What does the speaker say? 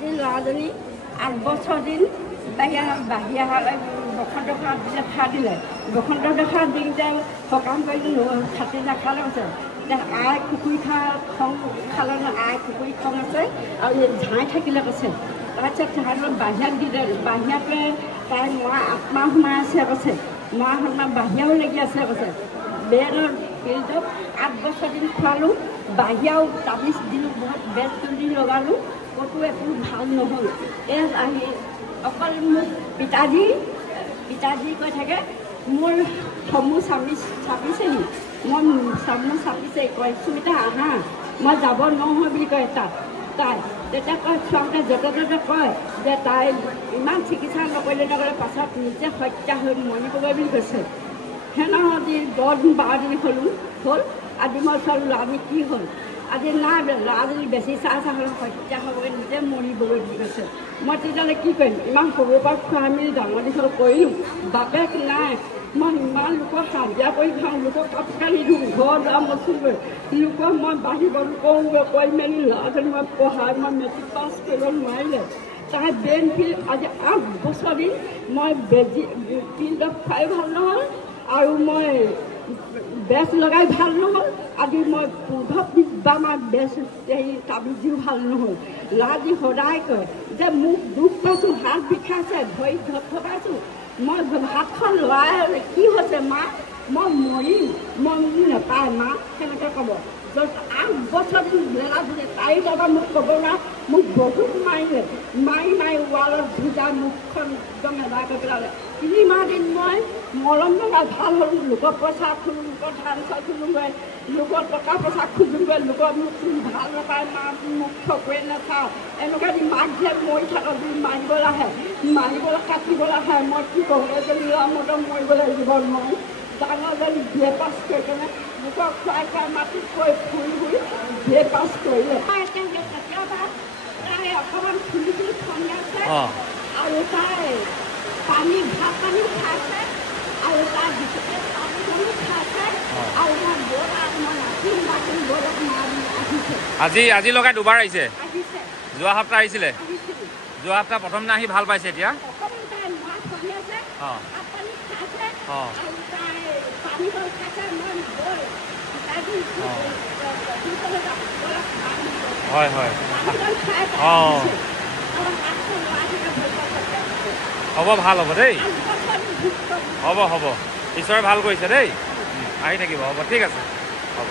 আজি ল'ৰাজনী 8 বছৰ দিন বাহিৰা বসন্ত দিলে খা দিলে বসন্ত দেখা দিনতে সকাম কৰি খাতি নাখালে আছে আই কুকুৰি খালে আই কুকুৰি খং আছে আৰু ঝাই থাকিলে কৈছে তাৰপিছত তাহাঁতক বাহিৰত দিলে বাহিৰতে তাই মা আত্মা সোমাই আছে কৈছে মা আত্মা বাহিৰাও লাগি আছে কৈছে বেৰৰ ফিল্ডত 8 বছৰ দিন খোৱালোঁ বাহিৰাও তাবিজ দিলোঁ বহুত বেজ তুলি লগালোঁ ক'তো একো ভাল নহ'ল এই আহি অকল মোক পিতাজী কৈ থাকে মোৰ চমু চাপিছেহি মই চমু চাপিছে কয় সুমিতা আহা মই যাব নহয় বুলি কয় তাই তেতিয়া কয় চোৱাতে য'তে ত'তে কয় যে তাই ইমান চিকিৎসা নকৰিলে পাছত নিজে হত্যা হৈ মৰিবগৈ বুলি কৈছে সেনাদি 10 দিন 12 দিন হ'ল আজি মই চালোঁ আজি কি হ'ল আজি নাই ল'ৰাজনী বেছি চাহ হত্যা হ'বগৈ নিজে মৰিবগৈ বুলি কৈছে মই তেতিয়াহ'লে কি কৰিম ইমান সৰুৰ পৰা খোৱা মেলি ডাঙৰ দীঘল কৰিলোঁ বাপেক নাই মই ইমান লোকক হাজিৰা কৰি খাওঁ লোকক কাপোৰ কানি দিওঁ ঘৰ দুৱাৰ মচুগৈ লোকক মই বাঢ়িব কৰোঁগৈ কৰি মেলি ল'ৰাজনী মই পঢ়াই মই মেট্ৰিক পাছ কৰিব নোৱাৰিলে তাই ব্ৰেইন ফিল আজি 8 বছৰ দিন মই বেজি ফিল্ডত খুৱাই ভাল নহ'ল আৰু মই বেজ লগাই ভাল নহ'ল আজি মই 15-20 বাৰ বেজ তাবিজ দিও ভাল নহ'ল ল'ৰাজী সদায় কয় যে মোক দুখ পাইছোঁ হাত বিষাইছে ভৰি ধপধপাইছোঁ মই হাতখন লৰাই কি হৈছে মা মই মৰিম মই মোক নাপায় মা সেনেকৈ ক'ব 8 বছৰ দিন ল'ৰাজনী তাই দাদা মোক ক'ব না মোক বহুত মাৰিলে মাৰি ৱালত ভুজাই মুখখন একদম এদাই কৰি পেলালে 3 মাহ দিন মই মলম লগাই ভাল হ'লোঁ লোকৰ পইচা খোলোঁ লোকৰ ধান চাউল খোলোঁগৈ লোকৰ টকা পইচা খোজোঁগৈ লোকৰ মোক ভাল নাপায় মা মোক চকুৱে নাচাওঁ এনেকুৱা দি মাক যে মৰি থাকক বুলি মাৰিবলৈ কাটিবলৈ আহে মই কি কৰোঁ এজনী ল'ৰা মতে মৰিবলৈ দিব নোৱাৰোঁ ডাঙৰজনী বিয়ে পাছ কৰি কেনে লোকক খুৱাই মাটিত কৈ ফুৰি বিয়ে পাছ কৰিলে কেতিয়াবা তাই অকণমান ফুলি খঙাইছে আৰু তাই ভাত পানী খাইছে আৰু তাৰ ভিতৰতে পানী খাইছে আৰু আজি লগাই দুবাৰ আহিছে যোৱা সপ্তাহ আহিছিলে যোৱা সপ্তাহ প্ৰথম দিনা আহি ভাল পাইছে এতিয়া হয় হ'ব ভাল হ'ব দেই হ'ব ঈশ্বৰে ভাল কৰিছে দেই আহি থাকিব হ'ব ঠিক আছে হ'ব